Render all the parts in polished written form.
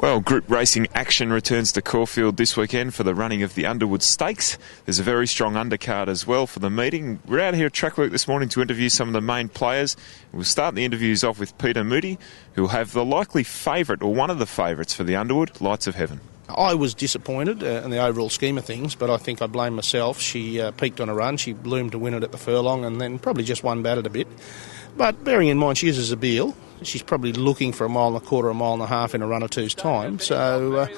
Well, group racing action returns to Caulfield this weekend for the running of the Underwood Stakes. There's a very strong undercard as well for the meeting. We're out here at Trackwork this morning to interview some of the main players. We'll start the interviews off with Peter Moody, who will have the likely favourite, or one of the favourites for the Underwood, Lights of Heaven. I was disappointed in the overall scheme of things, but I think I blame myself. She peaked on a run, she bloomed to win it at the furlong, and then probably just one batted a bit. But bearing in mind she is a Zabeel, she's probably looking for a mile and a quarter, a mile and a half in a run or two's time. So,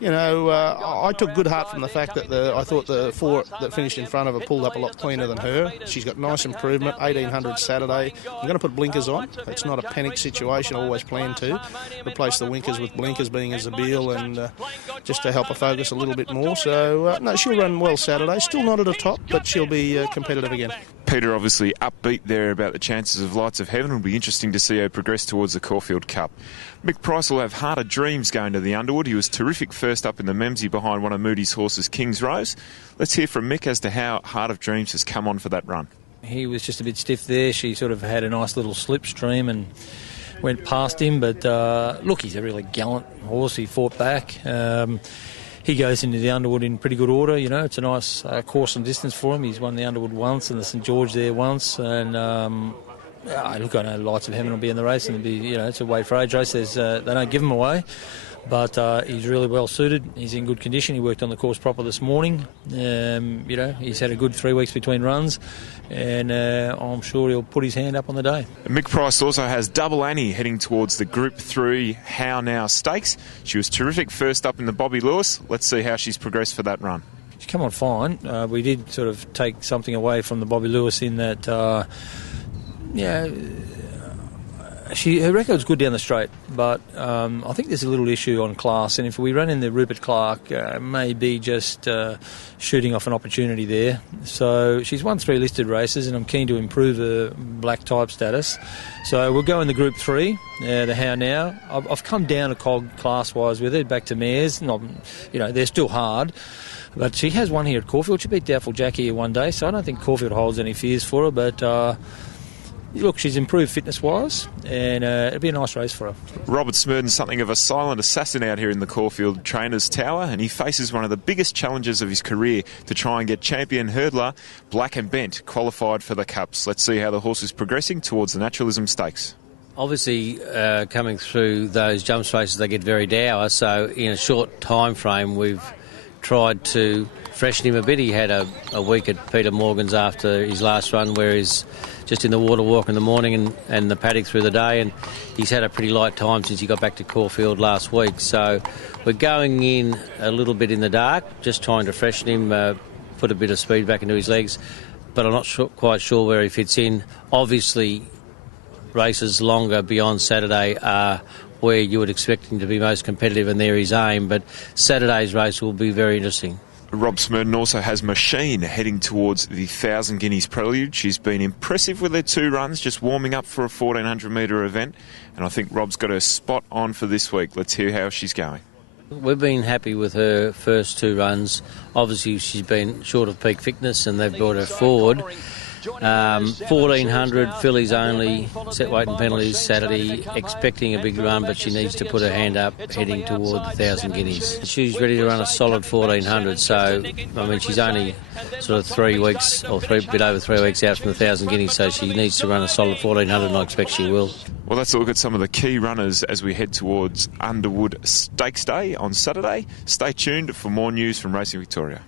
I took good heart from the fact that I thought the four that finished in front of her pulled up a lot cleaner than her. She's got nice improvement, 1800 Saturday. I'm going to put blinkers on. It's not a panic situation, I always plan to. Replace the winkers with blinkers, being a Zabeel, and just to help her focus a little bit more. So, no, she'll run well Saturday. Still not at the top, but she'll be competitive again. Peter obviously upbeat there about the chances of Lights of Heaven. It'll be interesting to see her progress towards the Caulfield Cup. Mick Price will have Heart of Dreams going to the Underwood. He was terrific first up in the Memsie behind one of Moody's horses, King's Rose. Let's hear from Mick as to how Heart of Dreams has come on for that run. He was just a bit stiff there. She sort of had a nice little slipstream and went past him. But look, he's a really gallant horse. He fought back. He goes into the Underwood in pretty good order. You know, it's a nice course and distance for him. He's won the Underwood once and the St George there once. And look, I know Lights of Heaven will be in the race, and it's a weight for age race. They don't give him away, but he's really well suited. He's in good condition. He worked on the course proper this morning. He's had a good 3 weeks between runs, and I'm sure he'll put his hand up on the day. Mick Price also has Double Annie heading towards the Group 3 How Now Stakes. She was terrific first up in the Bobby Lewis. Let's see how she's progressed for that run. She's come on fine. We did sort of take something away from the Bobby Lewis in that, her record's good down the straight, but I think there's a little issue on class, and if we run in the Rupert Clark, maybe just shooting off an opportunity there. So she's won 3 listed races, and I'm keen to improve her black type status. So we'll go in the Group 3, the How Now. I've come down a cog class-wise with her, back to mares. They're still hard. But she has won here at Caulfield. She beat Doubtful Jackie here one day, so I don't think Caulfield holds any fears for her, but look, she's improved fitness-wise, and it'll be a nice race for her. Robert Smurden's something of a silent assassin out here in the Caulfield Trainers Tower, and he faces one of the biggest challenges of his career to try and get champion hurdler Black and Bent qualified for the Cups. Let's see how the horse is progressing towards the Naturalism Stakes. Obviously, coming through those jump races, they get very dour, so in a short time frame, we've tried to freshen him a bit. He had a week at Peter Morgan's after his last run, where he's just in the water walk in the morning and the paddock through the day, and he's had a pretty light time since he got back to Caulfield last week. So we're going in a little bit in the dark, just trying to freshen him, put a bit of speed back into his legs, but I'm not quite sure where he fits in. Obviously, races longer beyond Saturday are where you would expect him to be most competitive, and there his aim, but Saturday's race will be very interesting. Rob Smurden also has Machine heading towards the 1,000 Guineas Prelude. She's been impressive with her 2 runs, just warming up for a 1,400 metre event, and I think Rob's got her spot on for this week. Let's hear how she's going. We've been happy with her first 2 runs. Obviously, she's been short of peak fitness, and they've brought her forward. 1,400 fillies only, set weight and penalties Saturday, expecting a big run, but she needs to put her hand up heading toward the 1,000 guineas. She's ready to run a solid 1,400, so she's only sort of 3 weeks or a bit over 3 weeks out from the 1,000 guineas, so she needs to run a solid 1,400, and I expect she will. Well, let's look at some of the key runners as we head towards Underwood Stakes Day on Saturday. Stay tuned for more news from Racing Victoria.